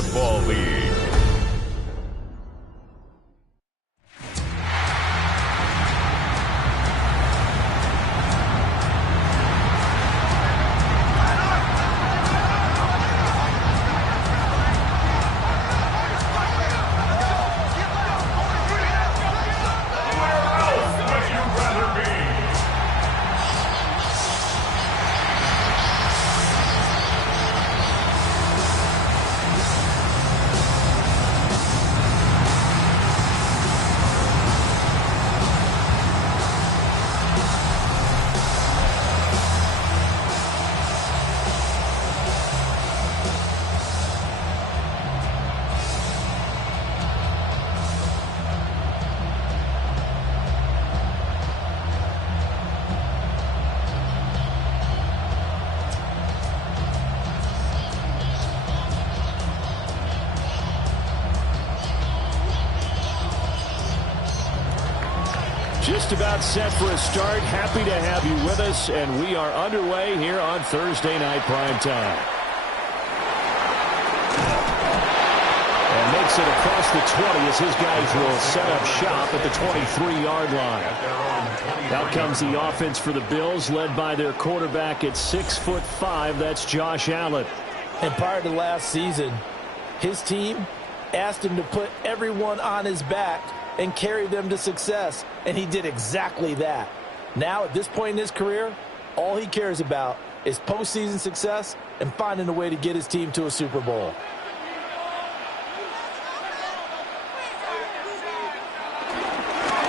Football League. Just about set for a start. Happy to have you with us, and we are underway here on Thursday Night Primetime. And makes it across the 20 as his guys will set up shop at the 23-yard line. Out comes the offense for the Bills, led by their quarterback at 6'5". That's Josh Allen. And prior to last season, his team asked him to put everyone on his back and carry them to success, and he did exactly that. Now, at this point in his career, all he cares about is postseason success and finding a way to get his team to a Super Bowl.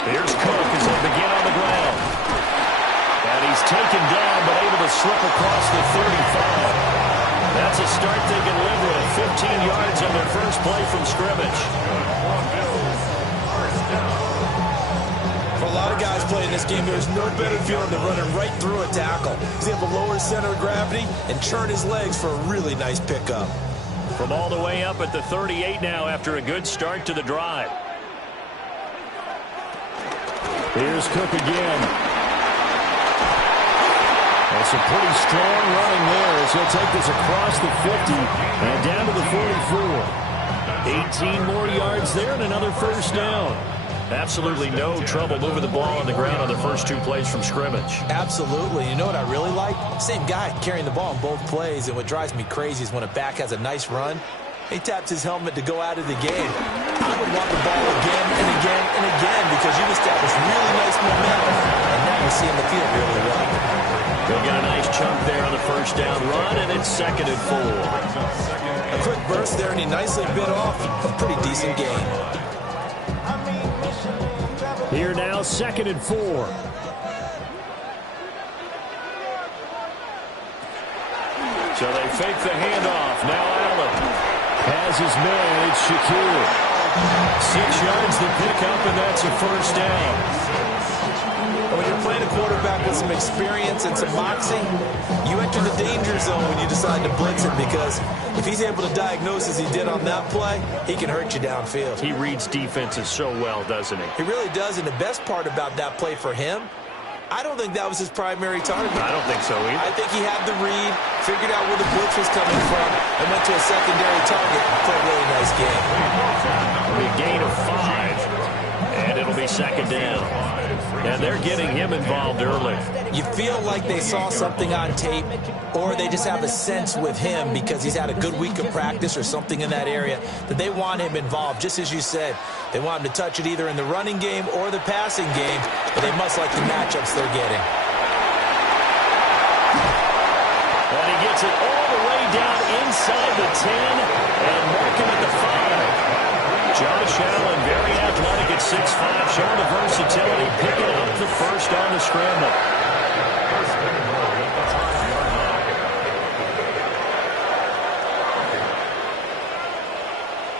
Here's Cook as they begin on the ground. And he's taken down, but able to slip across the 35. That's a start they can live with. 15 yards on their first play from scrimmage. For a lot of guys playing this game, there's no better feeling than running right through a tackle. He's able to lower his center of gravity and churn his legs for a really nice pickup. From all the way up at the 38 now after a good start to the drive. Here's Cook again. That's a pretty strong running there as he'll take this across the 50 and down to the 44. 18 more yards there and another first down. Absolutely no trouble moving the ball on the ground on the first two plays from scrimmage. Absolutely. You know what I really like? Same guy carrying the ball on both plays, and what drives me crazy is when a back has a nice run, he taps his helmet to go out of the game. I would want the ball again and again and again because you've established really nice momentum, and now you're seeing the field really well. They got a nice chunk there on the first down run, and it's 2nd and 4. A quick burst there, and he nicely bit off a pretty decent game. Here now, 2nd and 4. So they fake the handoff. Now Allen has his man. It's Shakir. 6 yards to pick up, and that's a first down. When you're playing a quarterback with some experience and some moxie, you enter the danger zone when you decide to blitz him because if he's able to diagnose as he did on that play, he can hurt you downfield. He reads defenses so well, doesn't he? He really does, and the best part about that play for him, I don't think that was his primary target. I don't think so either. I think he had the read, figured out where the blitz was coming from, and went to a secondary target and played a really nice game. It'll be a gain of 5, and it'll be 2nd down. And they're getting him involved early. You feel like they saw something on tape, or they just have a sense with him because he's had a good week of practice or something in that area that they want him involved. Just as you said, they want him to touch it either in the running game or the passing game, but they must like the matchups they're getting. And he gets it all the way down inside the 10 and marking at the 5. Josh Allen, very athletic at 6'5", showing the versatility, picking up the first on the scramble.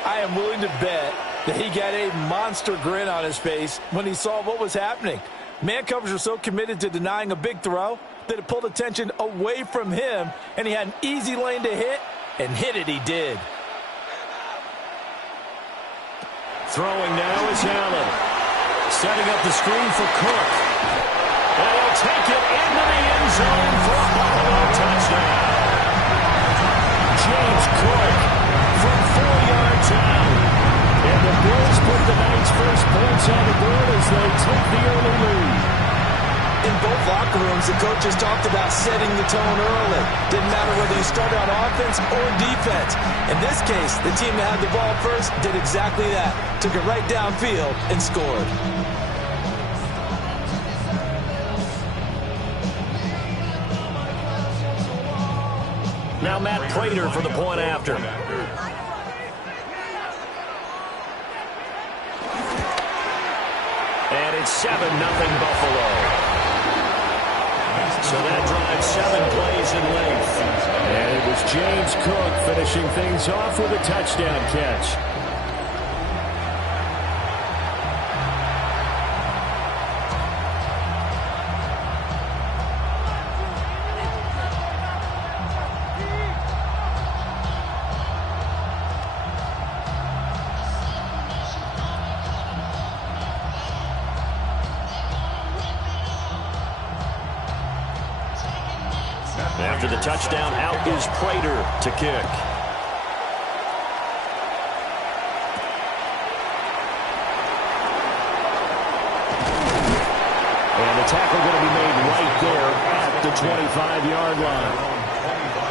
I am willing to bet that he got a monster grin on his face when he saw what was happening. Man covers are so committed to denying a big throw that it pulled attention away from him, and he had an easy lane to hit, and hit it he did. Throwing now is Allen. Setting up the screen for Cook. And he'll take it into the end zone for a Buffalo touchdown. James Cook from 4 The coaches talked about setting the tone early. Didn't matter whether you started on offense or defense. In this case, the team that had the ball first did exactly that. Took it right downfield and scored. Now Matt Prater for the point after. And it's 7-0 Buffalo. So that drives 7 plays in length. And it was James Cook finishing things off with a touchdown catch. After the touchdown, out is Prater to kick. And the tackle going to be made right there at the 25-yard line.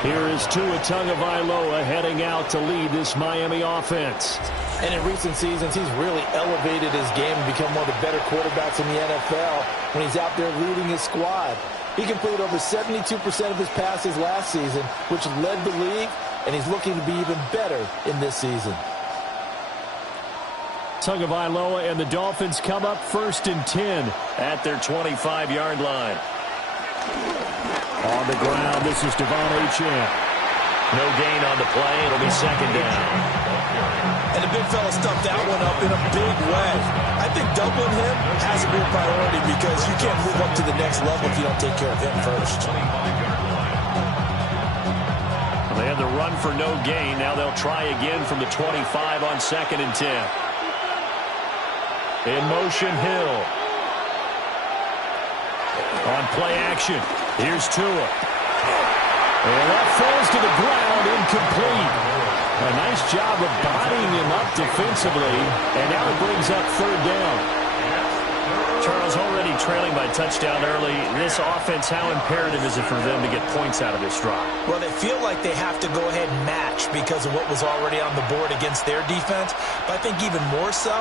Here is Tua Tagovailoa heading out to lead this Miami offense. And in recent seasons, he's really elevated his game and become one of the better quarterbacks in the NFL when he's out there leading his squad. He completed over 72% of his passes last season, which led the league, and he's looking to be even better in this season. Tagovailoa and the Dolphins come up 1st and 10 at their 25-yard line. On the ground, this is Devon Achane. No gain on the play. It'll be 2nd down. And the big fella stuffed that one up in a big way. I think doubling him has to be a priority because you can't move up to the next level if you don't take care of him first. They had the run for no gain. Now they'll try again from the 25 on 2nd and 10. In motion, Hill. On play action, here's Tua. And that falls to the ground, incomplete. A nice job of bodying him up defensively, and now it brings up 3rd down. Charles, already trailing by touchdown early. This offense, how imperative is it for them to get points out of this drive? Well, they feel like they have to go ahead and match because of what was already on the board against their defense. But I think even more so,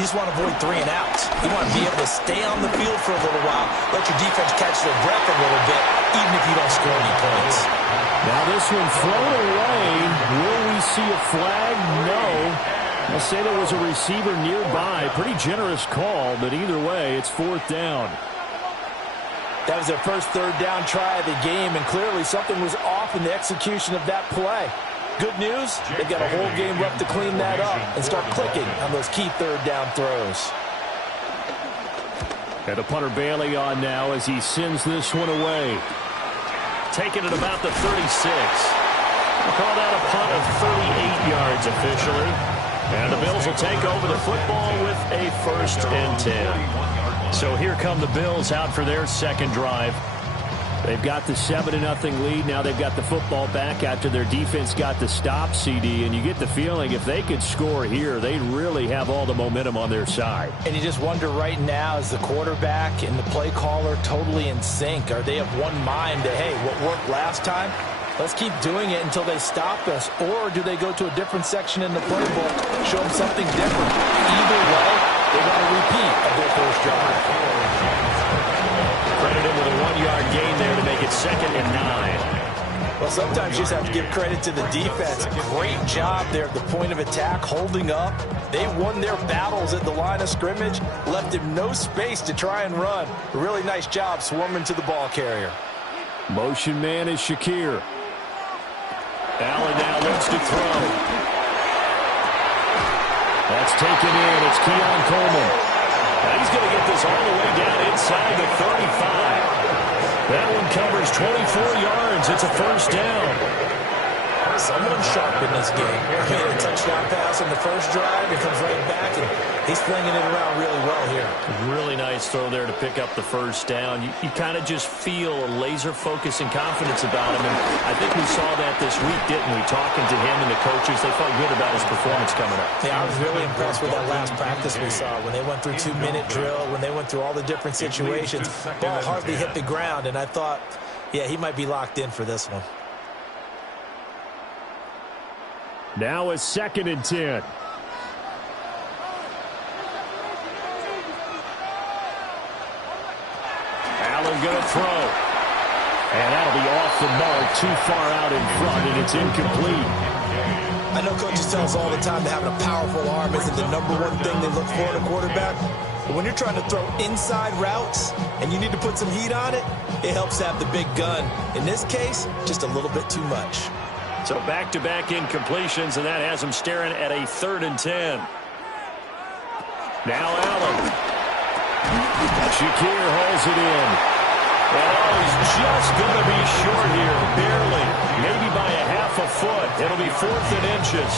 you just want to avoid 3 and outs. You want to be able to stay on the field for a little while, let your defense catch their breath a little bit, even if you don't score any points. Now this one thrown away. Will we see a flag? No. I'll say there was a receiver nearby. Pretty generous call, but either way, it's 4th down. That was their first 3rd down try of the game, and clearly something was off in the execution of that play. Good news, they've got a whole game left to clean that up and start clicking on those key 3rd down throws. And the punter Bailey on now as he sends this one away. Taking it about the 36. We'll call that a punt of 38 yards officially. And the Bills will take over the football with a 1st and 10. So here come the Bills out for their 2nd drive. They've got the 7-0 lead. Now they've got the football back after their defense got the stop, CD. And you get the feeling if they could score here, they really have all the momentum on their side. And you just wonder right now, is the quarterback and the play caller totally in sync? Are they of one mind that, hey, what worked last time, let's keep doing it until they stop us? Or do they go to a different section in the playbook, show them something different? Either way, they got a repeat of their first drive. Credited with a 1-yard gain there to make it 2nd and 9. Well, sometimes you just have to give credit to the defense. Great job there at the point of attack, holding up. They won their battles at the line of scrimmage, left him no space to try and run. A really nice job swarming to the ball carrier. Motion man is Shakir. Allen now looks to throw. That's taken in. It's Keon Coleman. Now he's going to get this all the way down inside the 35. That one covers 24 yards. It's a 1st down. Someone sharp in this game. I mean, a touchdown pass in the first drive. He comes right back, and he's flinging it around really well here. Really nice throw there to pick up the first down. You kind of just feel a laser focus and confidence about him. And I think we saw that this week, didn't we? Talking to him and the coaches, they felt good about his performance coming up. Yeah, I was really impressed with that last practice we saw. When they went through 2-minute drill, when they went through all the different situations, ball hardly hit the ground. And I thought, yeah, he might be locked in for this one. Now a 2nd and 10. Allen going to throw. And that'll be off the mark, too far out in front, and it's incomplete. I know coaches tell us all the time that having a powerful arm isn't the number one thing they look for in a quarterback. But when you're trying to throw inside routes and you need to put some heat on it, it helps to have the big gun. In this case, just a little bit too much. So back-to-back incompletions, and that has him staring at a 3rd and 10. Now Allen. Shakir holds it in. Oh, he's just going to be short here, barely. Maybe by a half a foot. It'll be 4th and inches.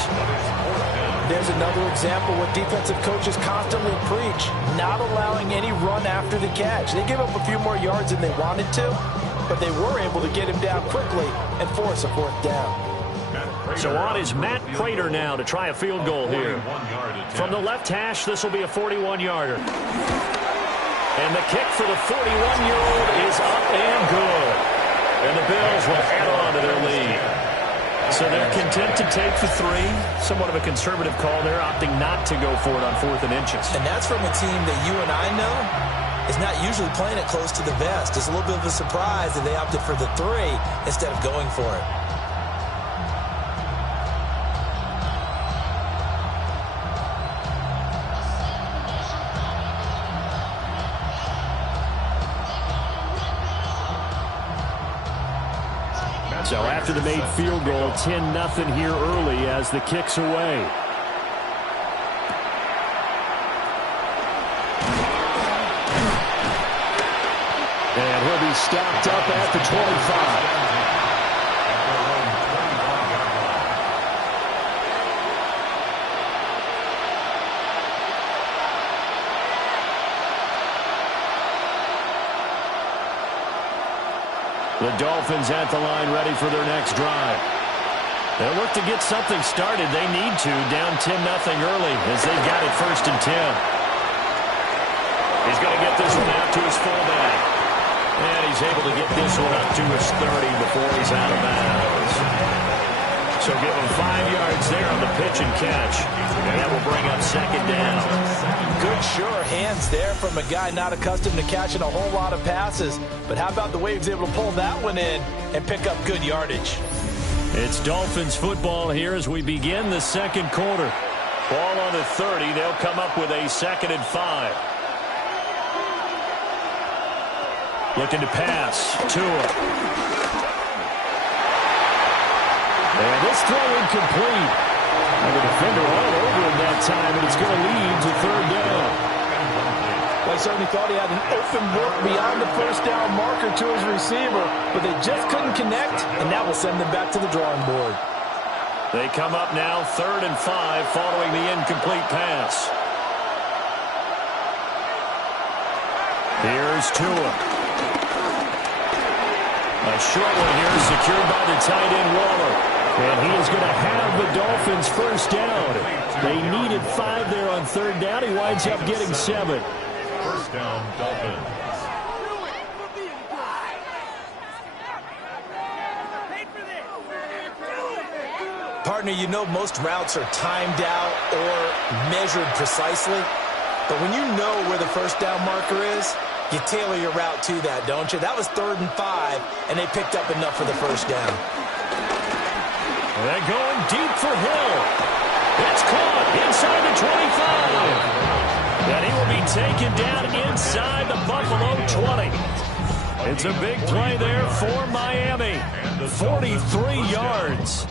There's another example what defensive coaches constantly preach, not allowing any run after the catch. They gave up a few more yards than they wanted to, but they were able to get him down quickly and force a 4th down. So on is Matt Prater now to try a field goal here. From the left hash, this will be a 41-yarder. And the kick for the 41-year-old is up and good. And the Bills will add on to their lead. So they're content to take the 3. Somewhat of a conservative call there, opting not to go for it on 4th and inches. And that's from a team that you and I know is not usually playing it close to the vest. It's a little bit of a surprise that they opted for the 3 instead of going for it. So after the made field goal, 10-0 here early as the kick's away. And he'll be stopped up at the 25. The Dolphins at the line ready for their next drive. They'll look to get something started. They need to. Down 10-0 early as they've got it 1st and 10. He's going to get this one out to his fullback. And he's able to get this one up to his 30 before he's out of bounds. So give him 5 yards there on the pitch and catch. And that will bring up 2nd down. Good, sure hands there from a guy not accustomed to catching a whole lot of passes. But how about the way he was able to pull that one in and pick up good yardage? It's Dolphins football here as we begin the 2nd quarter. Ball on the 30. They'll come up with a 2nd and 5. Looking to pass. Tua. And this throw incomplete. And the defender all over him that time, and it's going to lead to 3rd down. Well, he certainly thought he had an open look beyond the 1st down marker to his receiver, but they just couldn't connect, and that will send them back to the drawing board. They come up now 3rd and 5 following the incomplete pass. Here's Tua. A short one here secured by the tight end Waller. And he is going to have the Dolphins 1st down. They needed 5 there on 3rd down. He winds up getting 7. 1st down, Dolphins. Partner, you know most routes are timed out or measured precisely. But when you know where the 1st down marker is, you tailor your route to that, don't you? That was 3rd and 5, and they picked up enough for the 1st down. They're going deep for Hill. It's caught inside the 25. And he will be taken down inside the Buffalo 20. It's a big play there for Miami. 43 yards.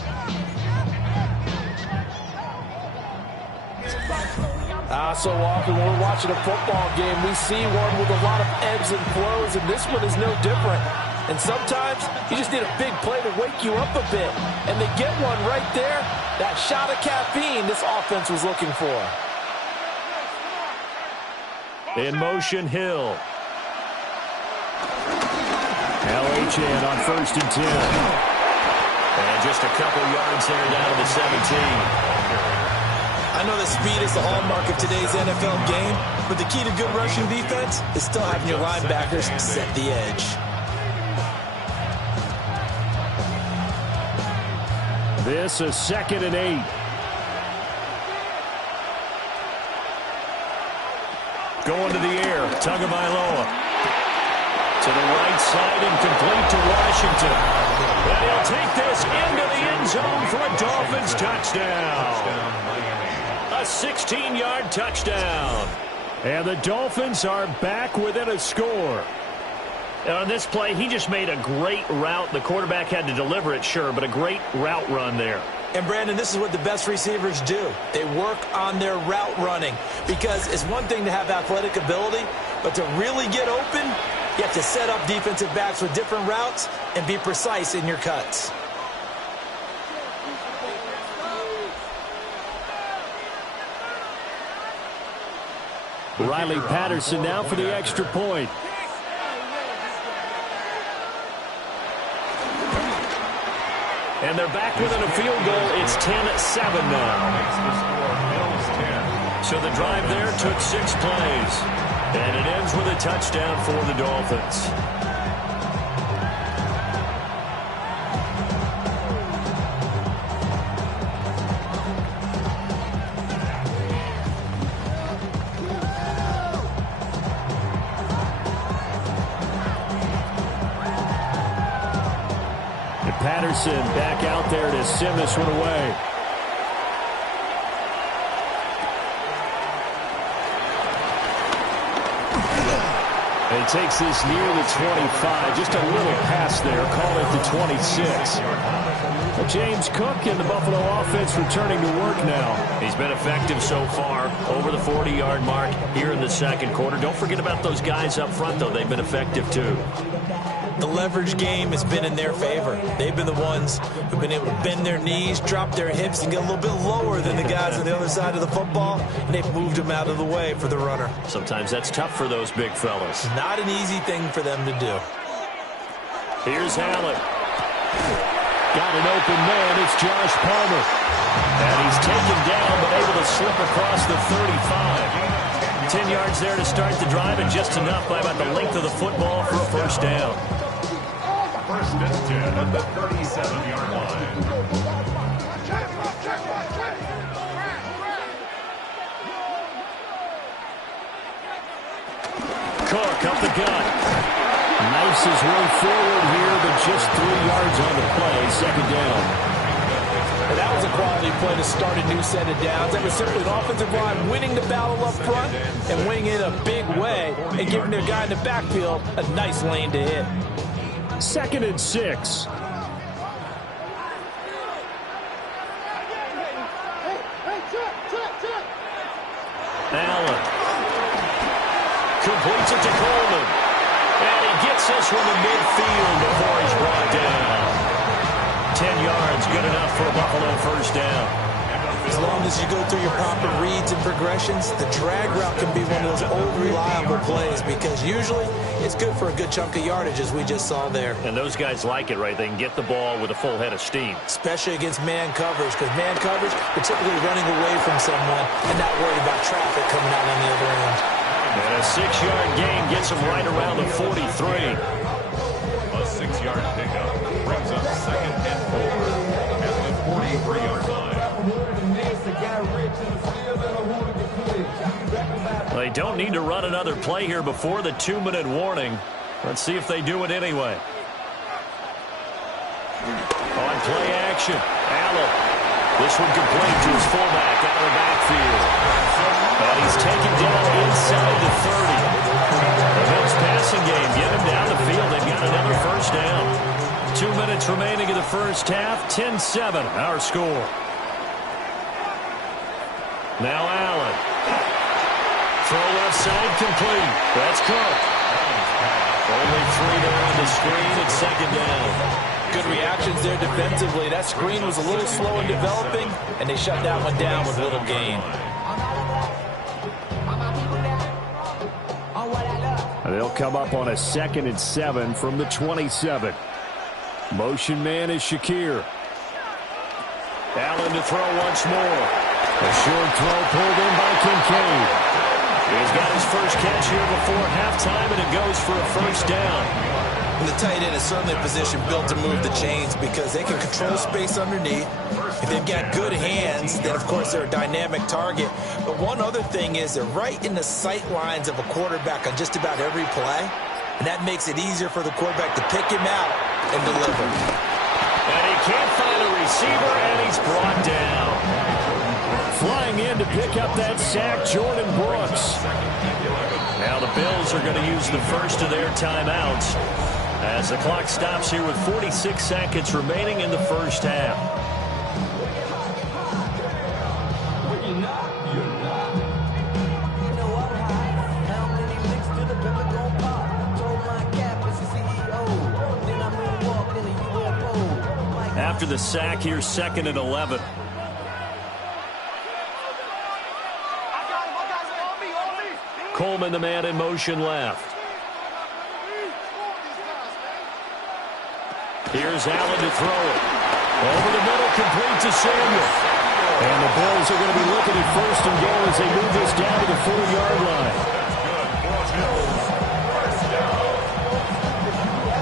So often when we're watching a football game, we see one with a lot of ebbs and flows, and this one is no different. And sometimes you just need a big play to wake you up a bit. And they get one right there. That shot of caffeine this offense was looking for. In motion, Hill. LHN on 1st and 10. And just a couple yards there down to the 17. I know that speed is the hallmark of today's NFL game, but the key to good rushing defense is still having your linebackers set the edge. This is 2nd and 8. Going to the air, Tagovailoa. To the right side and complete to Washington. And he'll take this into the end zone for a Dolphins touchdown. A 16-yard touchdown. And the Dolphins are back within a score. And on this play, he just made a great route. The quarterback had to deliver it, sure, but a great route run there. And, Brandon, this is what the best receivers do. They work on their route running because it's one thing to have athletic ability, but to really get open, you have to set up defensive backs with different routes and be precise in your cuts. Riley Patterson now for the extra point. And they're back within a field goal. It's 10-7 now. So the drive there took 6 plays. And it ends with a touchdown for the Dolphins. And Patterson back out there to send this one away. And he takes this near the 25. Just a little pass there. Call it the 26. James Cook and the Buffalo offense returning to work now. He's been effective so far, over the 40-yard mark here in the second quarter. Don't forget about those guys up front, though. They've been effective, too. The leverage game has been in their favor. They've been the ones who've been able to bend their knees, drop their hips, and get a little bit lower than the guys on the other side of the football, and they've moved them out of the way for the runner. Sometimes that's tough for those big fellas. Not an easy thing for them to do. Here's Allen. Got an open man. It's Josh Palmer. And he's taken down, but able to slip across the 35. 10 yards there to start the drive, and just enough by about the length of the football for a first down. First and 10 at the 37-yard line. Cook up the gut. Knifes his way forward here, but just 3 yards on the play. Second down. And that was a quality play to start a new set of downs. That was simply an offensive line winning the battle up front and winning it a big way and giving their guy in the backfield a nice lane to hit. 2nd and 6. Allen completes it to Coleman. And he gets this one to midfield before he's brought down. 10 yards, good enough for a Buffalo first down. As long as you go through your proper reads and progressions, the drag route can be one of those old reliable plays because usually it's good for a good chunk of yardage, as we just saw there. And those guys like it, right? They can get the ball with a full head of steam. Especially against man coverage, because man coverage, you're typically running away from someone and not worried about traffic coming out on the other end. And a 6-yard gain gets him right around the 43. A 6-yard pickup brings up 2nd and 4 at the 43-yard line. They don't need to run another play here before the 2-minute warning. Let's see if they do it anyway. On play action, Allen. This one complete to his fullback out of the backfield. And he's taken down inside the 30. The Bills passing game, get him down the field. They've got another first down. 2 minutes remaining in the first half. 10-7, our score. Now Allen. Throw left side complete. That's Cook. Only 3 there on the screen at second down. Good reactions there defensively. That screen was a little slow in developing, and they shut that one down with little gain. They'll come up on a 2nd and 7 from the 27. Motion man is Shakir. Allen to throw once more. A short throw pulled in by Kincaid. He's got his first catch here before halftime, and it goes for a first down. And the tight end is certainly a position built to move the chains because they can control space underneath. If they've got good hands, then, of course, they're a dynamic target. But one other thing is they're right in the sight lines of a quarterback on just about every play, and that makes it easier for the quarterback to pick him out and deliver. And he can't find a receiver, and he's brought down. Flying in to pick up that sack, Jordan Brooks. Now the Bills are going to use the first of their timeouts as the clock stops here with 46 seconds remaining in the first half. After the sack, here's 2nd and 11. Coleman, the man in motion left. Here's Allen to throw it. Over the middle, complete to Samuel. And the Bills are going to be looking at 1st and goal as they move this down to the 4-yard line.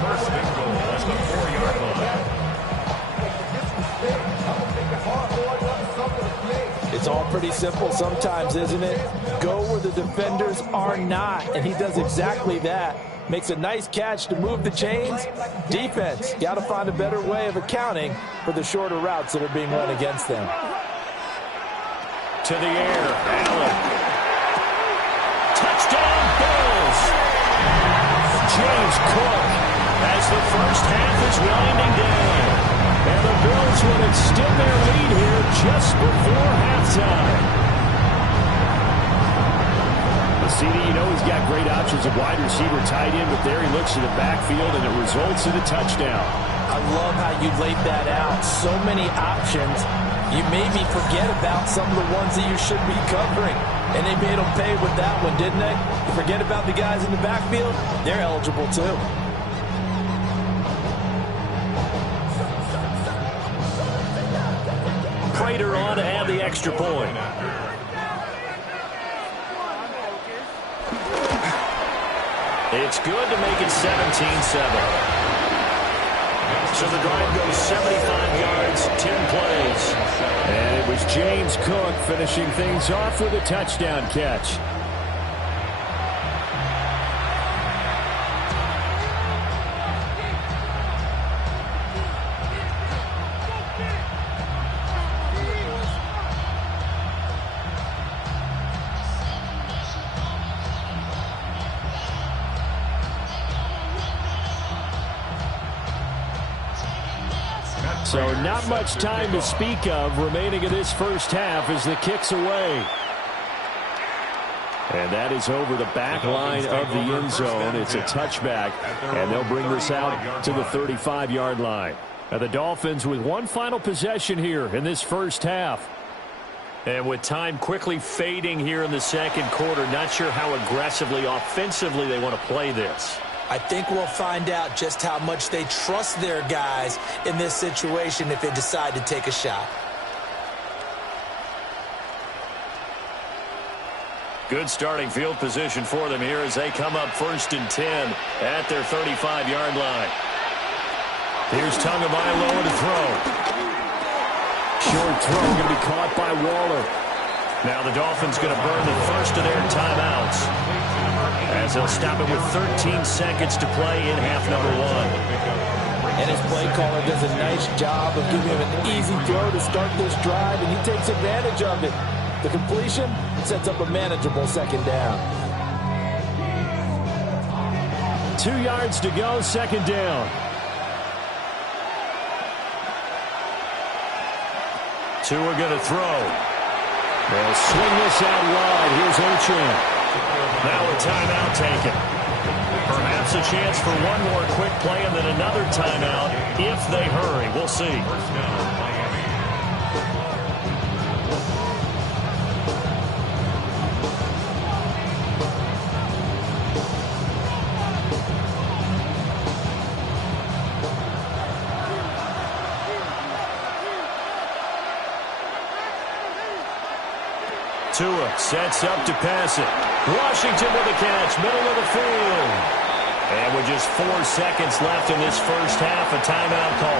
First and goal at the 4-yard line. It's all pretty simple sometimes, isn't it? Go where the defenders are not, and he does exactly that. Makes a nice catch to move the chains. Defense, got to find a better way of accounting for the shorter routes that are being run against them. To the air, Allen. Touchdown, Bills! James Cook as the first half is winding down. And the Bills will extend their lead here just before halftime. CD, you know he's got great options of wide receiver tight end, but there he looks to the backfield, and it results in a touchdown. I love how you laid that out. So many options. You made me forget about some of the ones that you should be covering. And they made them pay with that one, didn't they? You forget about the guys in the backfield, they're eligible too. Prater on to add the extra point. It's good to make it 17-7. So the drive goes 75 yards, 10 plays. And it was James Cook finishing things off with a touchdown catch. So not much time to speak of remaining in this first half as the kick's away. And that is over the back line of the end zone. It's a touchback, and they'll bring this out to the 35-yard line. Now the Dolphins with one final possession here in this first half. And with time quickly fading here in the second quarter, not sure how aggressively, offensively they want to play this. I think we'll find out just how much they trust their guys in this situation if they decide to take a shot. Good starting field position for them here as they come up 1st and 10 at their 35-yard line. Here's Tagovailoa to throw. Short throw going to be caught by Waller. Now the Dolphins going to burn the first of their timeouts as they'll stop it with 13 seconds to play in half number 1. And his play caller does a nice job of giving him an easy throw to start this drive, and he takes advantage of it. The completion sets up a manageable second down. 2 yards to go, second down. Tua going to throw. They'll swing this out wide. Here's Ochan. Now a timeout taken. Perhaps Perhaps a chance for one more quick play and then another timeout if they hurry. We'll see. First down, Miami. Tua sets up to pass it. Washington with a catch, middle of the field. And with just 4 seconds left in this first half, a timeout call.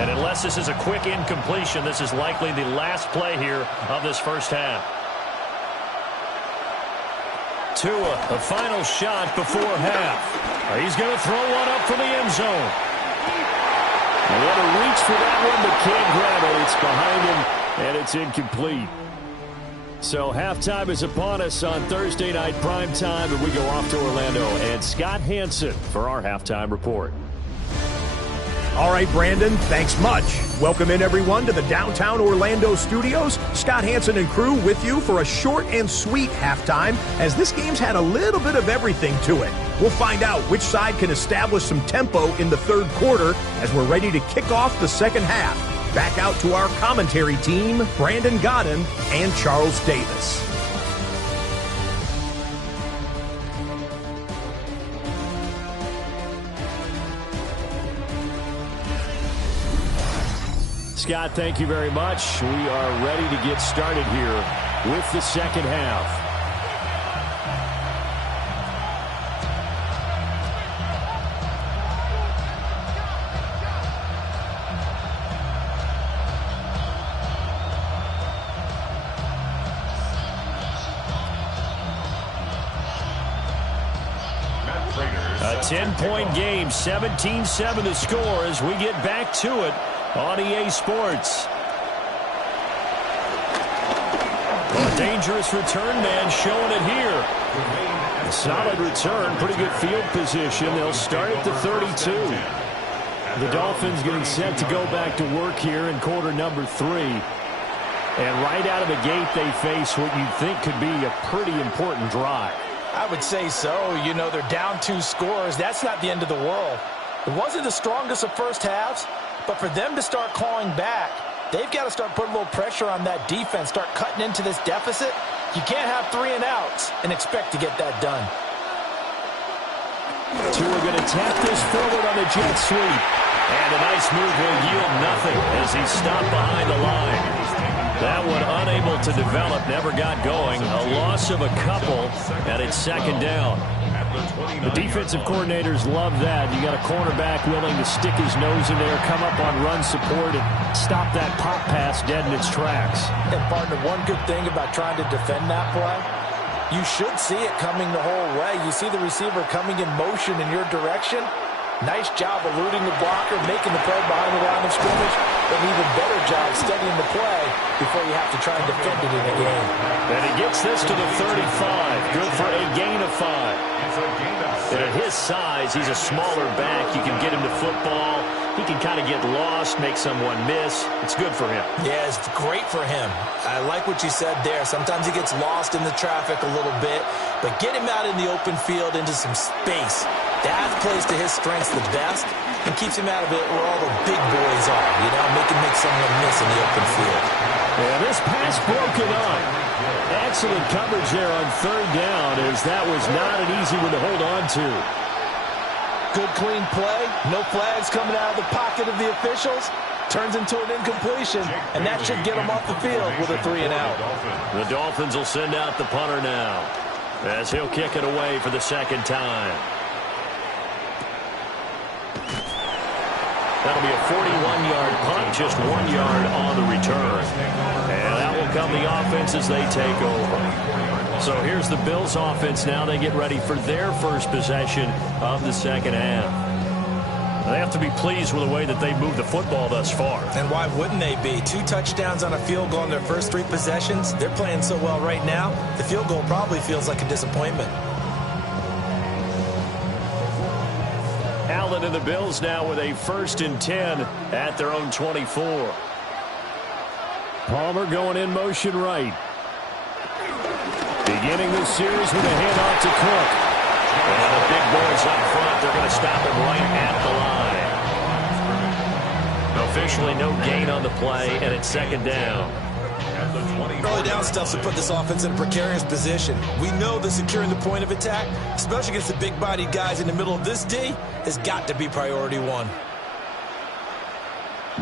And unless this is a quick incompletion, this is likely the last play here of this first half. Tua, the final shot before half. He's going to throw one up for the end zone. What a reach for that one, but can't grab it. It's behind him, and it's incomplete. So halftime is upon us on Thursday night primetime, and we go off to Orlando. And Scott Hansen for our halftime report. All right, Brandon, thanks much. Welcome in, everyone, to the downtown Orlando studios. Scott Hansen and crew with you for a short and sweet halftime, as this game's had a little bit of everything to it. We'll find out which side can establish some tempo in the third quarter as we're ready to kick off the second half. Back out to our commentary team, Brandon Godden and Charles Davis. Scott, thank you very much. We are ready to get started here with the second half. A 10-point game, 17-7 the score as we get back to it on EA Sports. A dangerous return man showing it here. A solid return, pretty good field position. They'll start at the 32. The Dolphins getting set to go back to work here in quarter number 3. And right out of the gate, they face what you'd think could be a pretty important drive. I would say so. You know, they're down 2 scores. That's not the end of the world. It wasn't the strongest of first halves, but for them to start clawing back, they've got to start putting a little pressure on that defense, start cutting into this deficit. You can't have 3 and outs and expect to get that done. Tua going to tap this forward on the jet sweep. And a nice move will yield nothing as he's stopped behind the line. That one unable to develop, never got going. A loss of a couple, and it's second down. The defensive coordinators love that. You got a cornerback willing to stick his nose in there, come up on run support, and stop that pop pass dead in its tracks. And, partner, one good thing about trying to defend that play, you should see it coming the whole way. You see the receiver coming in motion in your direction. Nice job eluding the blocker, making the play behind the line of scrimmage. An even better job studying the play before you have to try and defend it in a game. And he gets this to the 35. Good for a gain of 5. And at his size, he's a smaller back. You can get him to football. He can kind of get lost, make someone miss. It's good for him. Yeah, it's great for him. I like what you said there. Sometimes he gets lost in the traffic a little bit, but get him out in the open field into some space. That plays to his strengths the best and keeps him out of it where all the big boys are, you know, make someone miss in the open field. Yeah, this pass broken up. Excellent coverage there on third down, as that was not an easy one to hold on to. Good clean play, no flags coming out of the pocket of the officials. Turns into an incompletion, and that should get them off the field with a 3 and out. The Dolphins will send out the punter now as he'll kick it away for the second time. That'll be a 41-yard punt, just 1 yard on the return. And that will come the offense as they take over. So here's the Bills offense now. They get ready for their first possession of the second half. They have to be pleased with the way that they moved the football thus far. And why wouldn't they be? 2 touchdowns on a field goal in their first 3 possessions. They're playing so well right now, the field goal probably feels like a disappointment. Allen and the Bills now with a 1st and 10 at their own 24. Palmer going in motion right. Beginning this series with a handoff to Cook. And the big boys up front, they're going to stop him right at the line. Officially no gain on the play, and it's 2nd down. Early down stuff to put this offense in a precarious position. We know that securing the point of attack, especially against the big-bodied guys in the middle of this D, has got to be priority 1.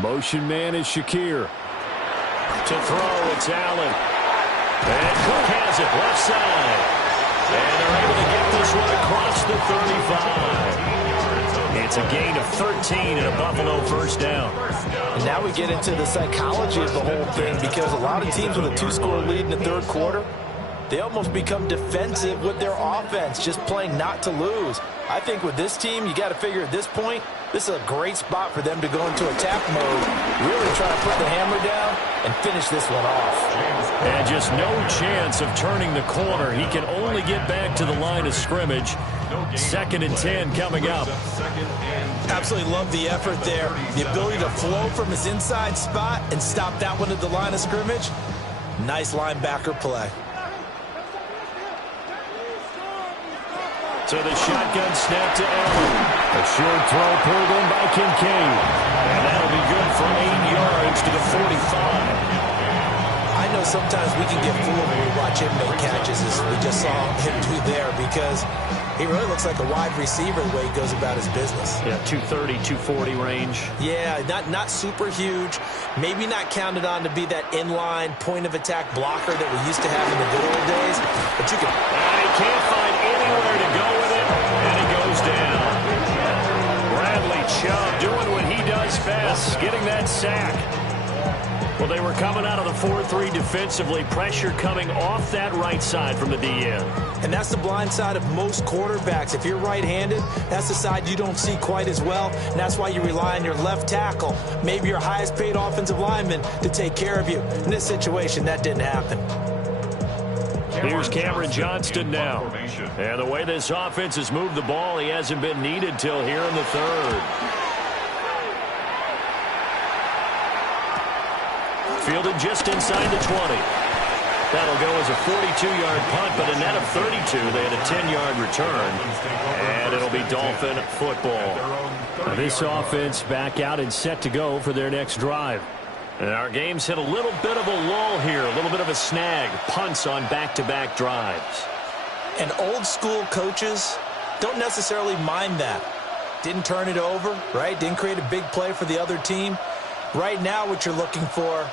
Motion man is Shakir. To throw, it's Allen. And Cook has it, left side. And they're able to get this one across the 35. It's a gain of 13 and a Buffalo 1st down. And now we get into the psychology of the whole thing, because a lot of teams with a 2-score lead in the 3rd quarter, they almost become defensive with their offense, just playing not to lose. I think with this team, you got to figure at this point, this is a great spot for them to go into attack mode, really try to put the hammer down and finish this one off. And just no chance of turning the corner. He can only get back to the line of scrimmage. 2nd and 10 coming up. Absolutely love the effort there. The ability to flow from his inside spot and stop that one at the line of scrimmage. Nice linebacker play. To the shotgun snap to Allen. A short throw pulled in by Kincaid. And that'll be good for 8 yards to the 45. I know sometimes we can get fooled when we watch him make catches, as we just saw him do there, because he really looks like a wide receiver the way he goes about his business. Yeah, 230, 240 range. Yeah, not super huge. Maybe not counted on to be that inline point-of-attack blocker that we used to have in the good old days. But you can... And he can't find anywhere to go with it, and he goes down. Bradley Chubb doing what he does best, getting that sack. Well, they were coming out of the 4-3 defensively. Pressure coming off that right side from the DN. And that's the blind side of most quarterbacks. If you're right-handed, that's the side you don't see quite as well. And that's why you rely on your left tackle, maybe your highest-paid offensive lineman, to take care of you. In this situation, that didn't happen. Here's Cameron Johnston now. And the way this offense has moved the ball, he hasn't been needed till here in the 3rd. Fielded just inside the 20. That'll go as a 42-yard punt, but a net of 32. They had a 10-yard return, and it'll be Dolphin football. This offense back out and set to go for their next drive. And our game's hit a little bit of a lull here, a little bit of a snag. Punts on back-to-back drives. And old-school coaches don't necessarily mind that. Didn't turn it over, right? Didn't create a big play for the other team. Right now, what you're looking for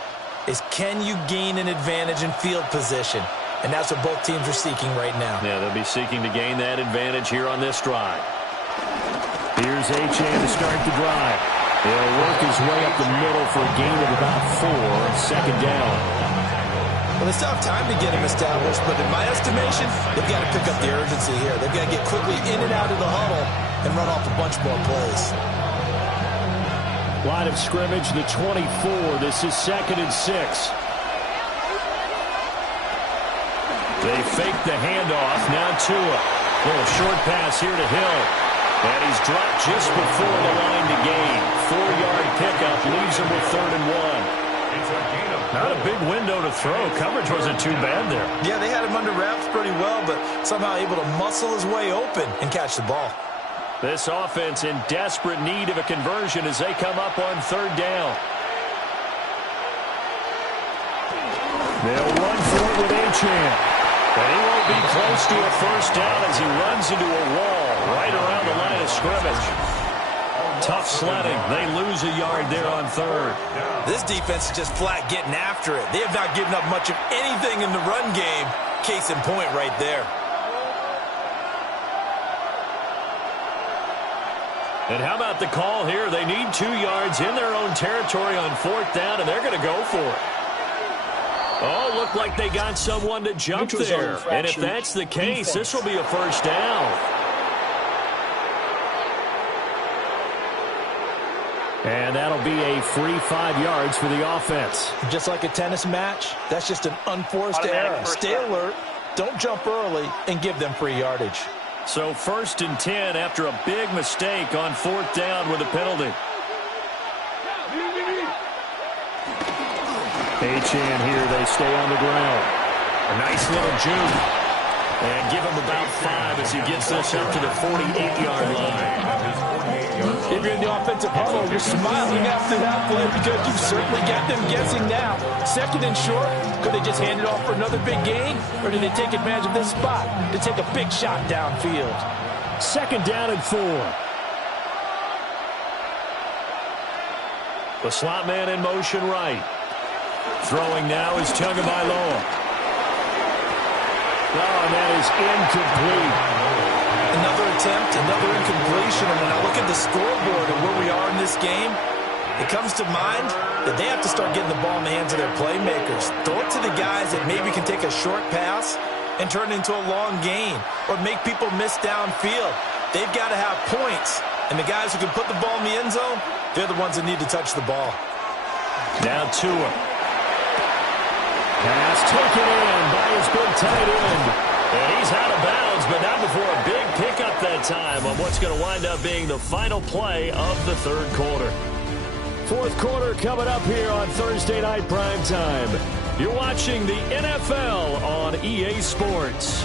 is, can you gain an advantage in field position? And that's what both teams are seeking right now. Yeah, they'll be seeking to gain that advantage here on this drive. Here's Achane to start the drive. He'll work his way up the middle for a gain of about 4, 2nd down. Well, they still have time to get him established, but in my estimation, they've got to pick up the urgency here. They've got to get quickly in and out of the huddle and run off a bunch more plays. Line of scrimmage, the 24. This is 2nd and 6. They fake the handoff. Now Tua. Little short pass here to Hill. And he's dropped just before the line to gain. 4-yard pickup leaves him with 3rd and 1. Not a big window to throw. Coverage wasn't too bad there. Yeah, they had him under wraps pretty well, but somehow able to muscle his way open and catch the ball. This offense in desperate need of a conversion as they come up on 3rd down. They'll run for it with Achane. But he won't be close to a 1st down as he runs into a wall right around the line of scrimmage. Tough sledding. They lose a yard there on 3rd. This defense is just flat getting after it. They have not given up much of anything in the run game. Case in point right there. And how about the call here? They need 2 yards in their own territory on 4th down, and they're going to go for it. Oh, looked like they got someone to jump there. And if that's the case, this will be a 1st down. And that'll be a free 5 yards for the offense. Just like a tennis match, that's just an unforced error. Stay alert, don't jump early, and give them free yardage. So 1st and 10 after a big mistake on 4th down with a penalty. Achane here, they stay on the ground. A nice little juke. And give him about 5 as he gets this up to the 48-yard line. If you're in the offensive huddle, you're smiling after that play because you've certainly got them guessing now. 2nd and short, could they just hand it off for another big gain? Or do they take advantage of this spot to take a big shot downfield? 2nd down and 4. The slot man in motion right. Throwing now is Tagovailoa. Oh, and that is incomplete. Another attempt, another incompletion. And when I look at the scoreboard and where we are in this game, it comes to mind that they have to start getting the ball in the hands of their playmakers. Throw it to the guys that maybe can take a short pass and turn it into a long gain or make people miss downfield. They've got to have points. And the guys who can put the ball in the end zone, they're the ones that need to touch the ball. Now Tua. Pass taken in by his big tight end. And he's out of bounds, but not before a big pickup that time on what's going to wind up being the final play of the 3rd quarter. 4th quarter coming up here on Thursday Night Primetime. You're watching the NFL on EA Sports.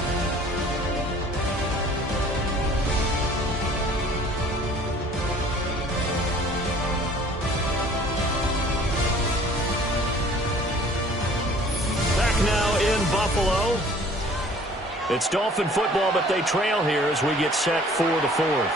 Now in Buffalo. It's Dolphin football, but they trail here as we get set for the 4th.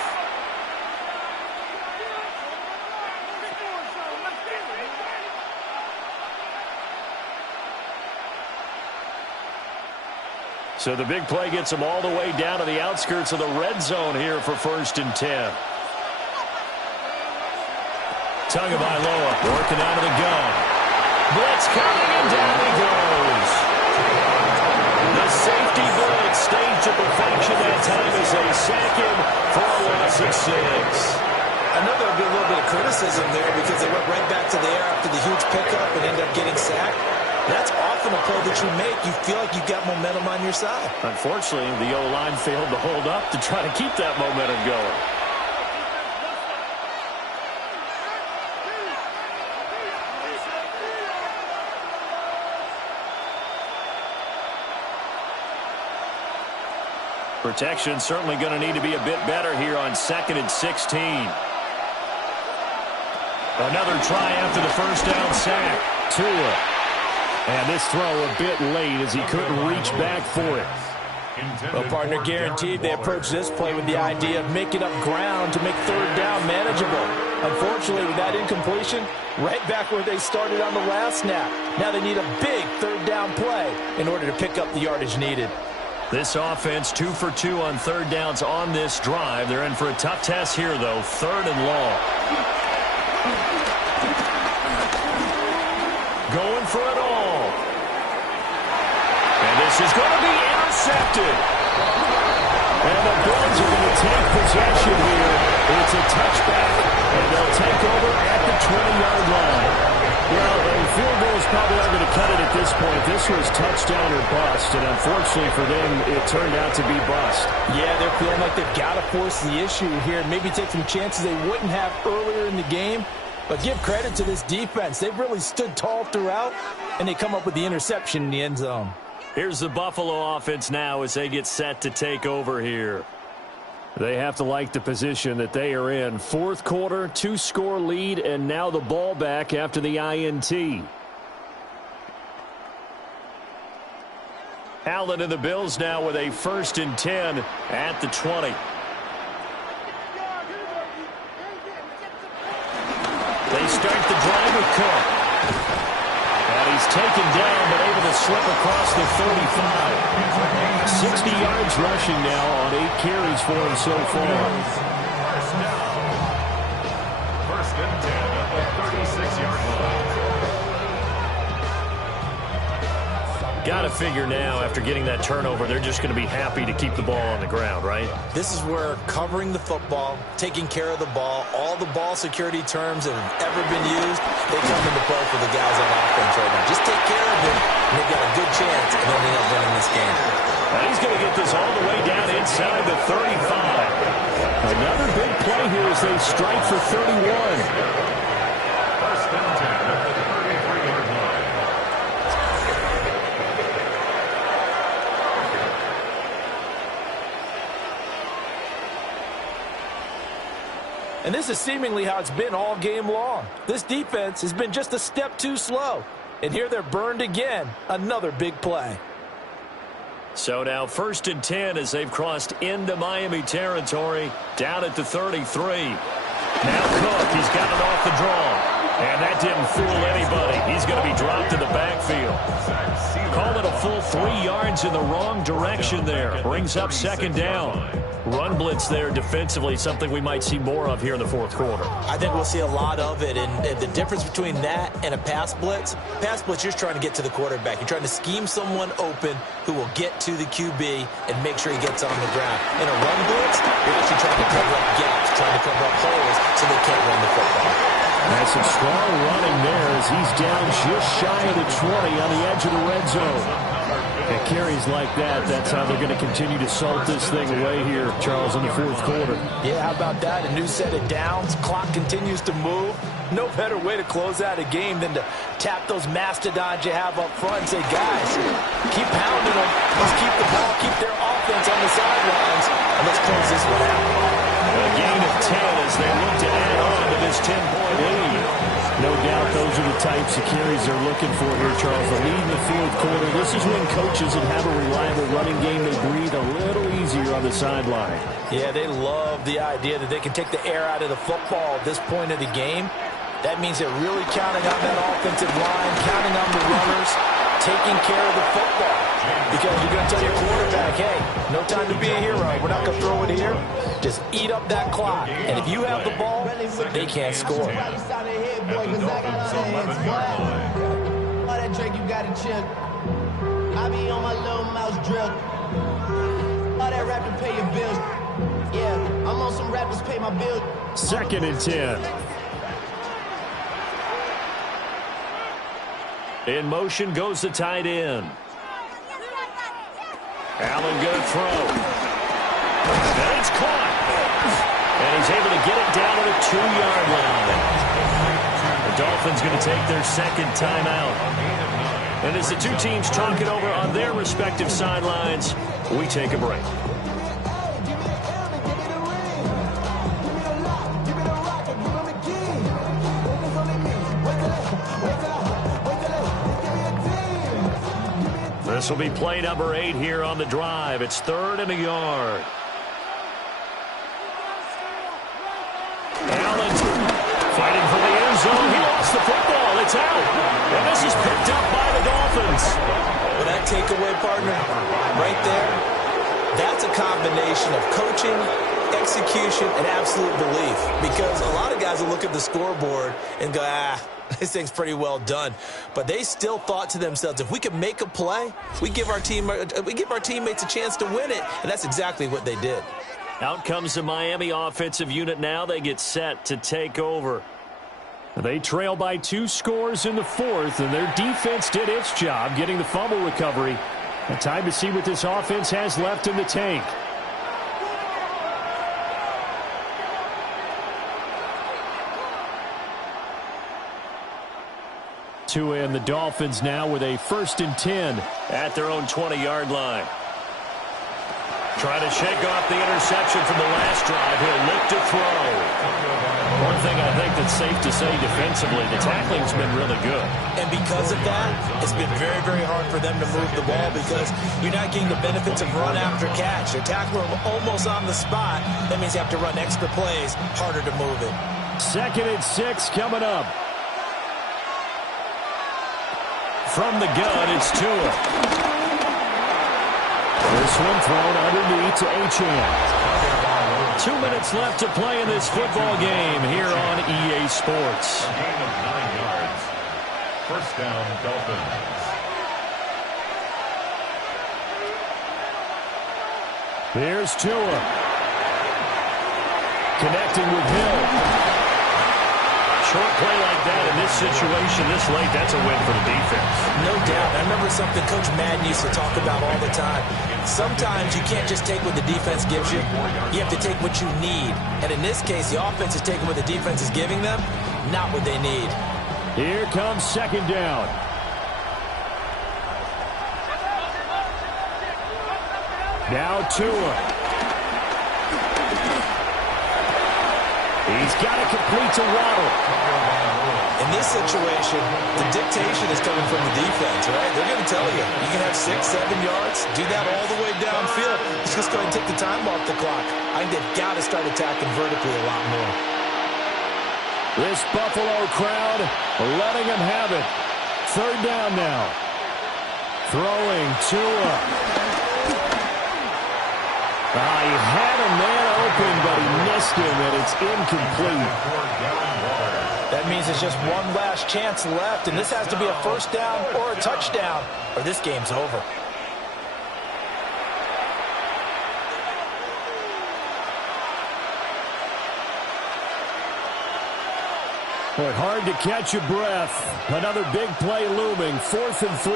So the big play gets them all the way down to the outskirts of the red zone here for 1st and 10. Tagovailoa working out of the gun. Blitz coming, and down he goes. The safety blitz staged to perfection that time as they sack him for a loss of 6. I know there'll be a little bit of criticism there because they went right back to the air after the huge pickup and ended up getting sacked. That's often a play that you make. You feel like you've got momentum on your side. Unfortunately, the O-line failed to hold up to try to keep that momentum going. Protection certainly going to need to be a bit better here on 2nd and 16. Another try after the 1st down sack. Tua. And this throw a bit late as he couldn't reach back for it. Well, partner, guaranteed they approach this play with the idea of making up ground to make 3rd down manageable. Unfortunately, with that incompletion, right back where they started on the last snap. Now they need a big 3rd down play in order to pick up the yardage needed. This offense 2 for 2 on 3rd downs on this drive. They're in for a tough test here, though. 3rd and long. Going for it all. And this is going to be intercepted. And the Bills are going to take possession here. It's a touchback, and they'll take over at the 20-yard line. Well, field goals probably aren't going to cut it at this point. This was touchdown or bust, and unfortunately for them, it turned out to be bust. Yeah, they're feeling like they've got to force the issue here, maybe take some chances they wouldn't have earlier in the game. But give credit to this defense. They've really stood tall throughout, and they come up with the interception in the end zone. Here's the Buffalo offense now as they get set to take over here. They have to like the position that they are in. 4th quarter, 2-score lead, and now the ball back after the INT. Allen and the Bills now with a 1st and 10 at the 20. They start the drive with Cook. And he's taken down, but able to slip across the 35. 60 yards rushing now on 8 carries for him so far. 1st and 10 at the 36-yard line. Got to figure now, after getting that turnover, they're just going to be happy to keep the ball on the ground, right? This is where covering the football, taking care of the ball, all the ball security terms that have ever been used, they come into play for the guys on offense right now. Just take care of it, and they've got a good chance of ending up winning this game. And he's going to get this all the way down inside the 35. they strike for 31. First and 10 at the 33-yard line. And this is seemingly how it's been all game long. This defense has been just a step too slow. And here they're burned again. Another big play. So now 1st and 10 as they've crossed into Miami territory, down at the 33. Now Cook, he's got it off the draw. And that didn't fool anybody. He's going to be dropped in the backfield. Call it a full 3 yards in the wrong direction there. Brings up 2nd down. Run blitz there defensively, something we might see more of here in the 4th quarter. I think we'll see a lot of it, and the difference between that and a pass blitz, you're just trying to get to the quarterback. You're trying to scheme someone open who will get to the QB and make sure he gets on the ground. In a run blitz, you're actually trying to cover up gaps, trying to cover up holes so they can't run the football. That's some strong running there as he's down just shy of the 20 on the edge of the red zone. And carries like that, that's how they're going to continue to salt this thing away here, Charles, in the 4th quarter. Yeah, how about that? A new set of downs. Clock continues to move. No better way to close out a game than to tap those mastodons you have up front and say, guys, keep pounding them. Let's keep the ball, keep their offense on the sidelines, and let's close this one out. A gain of 10 as they look to add on to this 10-point lead. No doubt those are the types of carries they're looking for here, Charles. The lead in the 4th quarter. This is when coaches that have a reliable running game, they breathe a little easier on the sideline. Yeah, they love the idea that they can take the air out of the football at this point of the game. That means they're really counting on that offensive line, counting on the runners, taking care of the football. Because you're going to tell your quarterback, hey, no time to be a hero. We're not going to throw it here. Just eat up that clock. And if you have the ball, they can't score. At the Dolphins' 11-yard line. All that Drake, you got to chill. I be on my little mouse drill. All that rap to pay your bills. Yeah, I'm on some rappers pay my bills. 2nd and 10. In motion goes the tight end. Allen going to throw. And it's caught. And he's able to get it down to the 2-yard line. The Dolphins going to take their 2nd timeout. And as the two teams talk it over on their respective sidelines, we take a break. This will be play number 8 here on the drive. It's 3rd and a yard. Allen fighting for the end zone. He lost the football. It's out. And this is picked up by the Dolphins. Well, that takeaway, partner, right there, that's a combination of coaching, execution, and absolute belief. Because a lot of guys will look at the scoreboard and go, this thing's pretty well done. But they still thought to themselves, if we can make a play, we give our teammates a chance to win it. And that's exactly what they did. Out comes the Miami offensive unit now. They get set to take over. They trail by 2 scores in the 4th, and their defense did its job getting the fumble recovery. A time to see what this offense has left in the tank. Tua and the Dolphins now with a 1st and 10 at their own 20-yard line. Trying to shake off the interception from the last drive. He'll look to throw. One thing I think that's safe to say defensively, the tackling's been really good. And because of that, it's been very, very hard for them to move the ball because you're not getting the benefits of run after catch. They're tackling them almost on the spot. That means you have to run extra plays, harder to move it. 2nd and 6 coming up. From the gun, it's Tua. This one thrown underneath to Achane. 2 minutes left to play in this football game here on EA Sports. A gain of 9 yards. First down, Dolphins. There's Tua. Connecting with Hill. short play like that in this situation this late, that's a win for the defense. No doubt. I remember something Coach Madden used to talk about all the time. Sometimes you can't just take what the defense gives you. You have to take what you need. And in this case, the offense is taking what the defense is giving them, not what they need. Here comes second down. Now Tua. He's got to complete to Waddle. In this situation, the dictation is coming from the defense, right? They're going to tell you, you can have 6, 7 yards, do that all the way downfield. It's just going to take the time off the clock. I think they've got to start attacking vertically a lot more. This Buffalo crowd letting him have it. Third down now. Throwing Tua. He had a man open, but he missed him, and it's incomplete. That means it's just one last chance left, and this has to be a first down or a touchdown, or this game's over. But hard to catch your breath. Another big play looming. 4th and 3.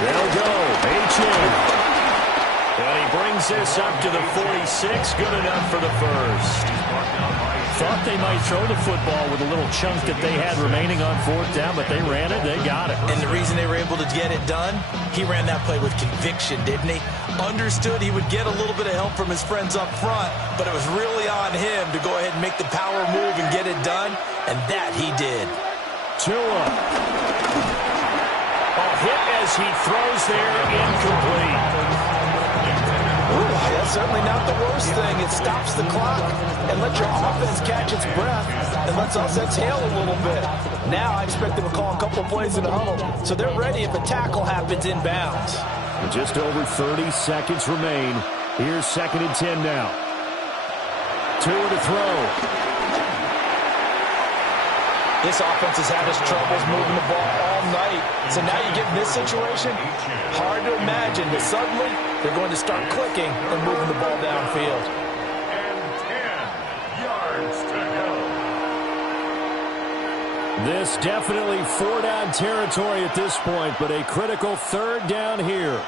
They'll go. H.A. And he brings this up to the 46. Good enough for the first. Thought they might throw the football with a little chunk that they had remaining on 4th down, but they ran it. They got it. And the reason they were able to get it done, he ran that play with conviction, didn't he? Understood he would get a little bit of help from his friends up front, but it was really on him to go ahead and make the power move and get it done, and that he did. Tua. A hit as he throws there, incomplete. Ooh, that's certainly not the worst thing. It stops the clock and lets your offense catch its breath and lets us exhale a little bit. Now I expect them to call a couple plays in the huddle, so they're ready if a tackle happens inbounds. Just over 30 seconds remain. Here's 2nd and 10 now. Tua to throw. This offense has had its troubles moving the ball all night. So now you get in this situation, hard to imagine that suddenly they're going to start clicking and moving the ball downfield. And 10 yards to go. This definitely 4-down territory at this point, but a critical 3rd down here.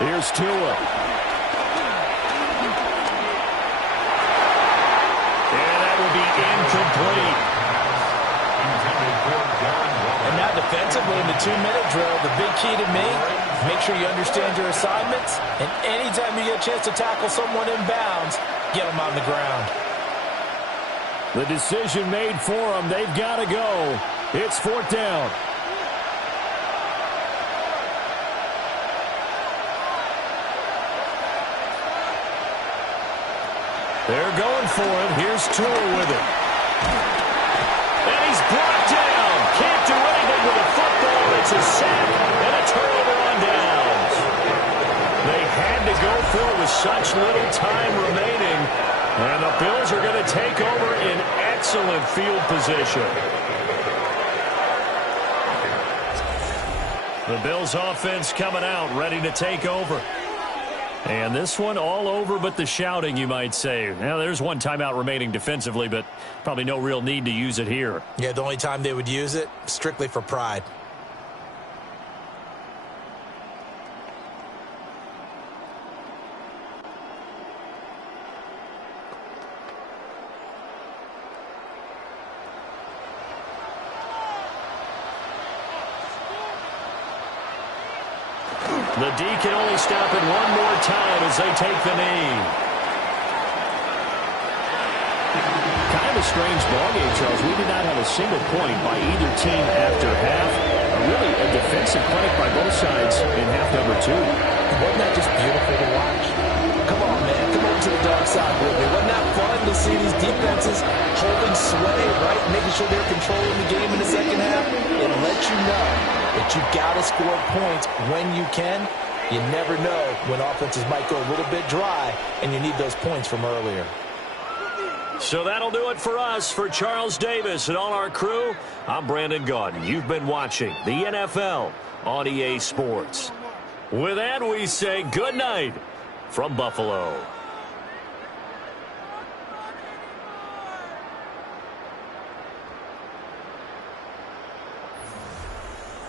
Here's Tua. And that will be incomplete. And now defensively in the 2-minute drill, the big key to me, make sure you understand your assignments, and anytime you get a chance to tackle someone in bounds, get them on the ground. The decision made for them. They've got to go. It's 4th down. They're going for it. Here's Tua with it. And he's brought down. Can't do anything with the football. It's a sack and a turnover on downs. They had to go for it with such little time remaining. And the Bills are going to take over in excellent field position. The Bills offense coming out, ready to take over. And this one all over but the shouting, you might say. Now, there's one timeout remaining defensively, but probably no real need to use it here. Yeah, the only time they would use it, strictly for pride. The D can only stop it one more time as they take the knee. Kind of a strange ballgame, Charles. We did not have a single point by either team after half. Really a defensive clinic by both sides in half number 2. Wasn't that just beautiful to watch? Come on, man. Come over to the dark side with me. Wasn't that fun to see these defenses holding sway, right? Making sure they're controlling the game in the second half? It lets you know that you've got to score points when you can. You never know when offenses might go a little bit dry, and you need those points from earlier. So that'll do it for us. For Charles Davis and all our crew, I'm Brandon Gaudin. You've been watching the NFL on EA Sports. With that, we say good night from Buffalo.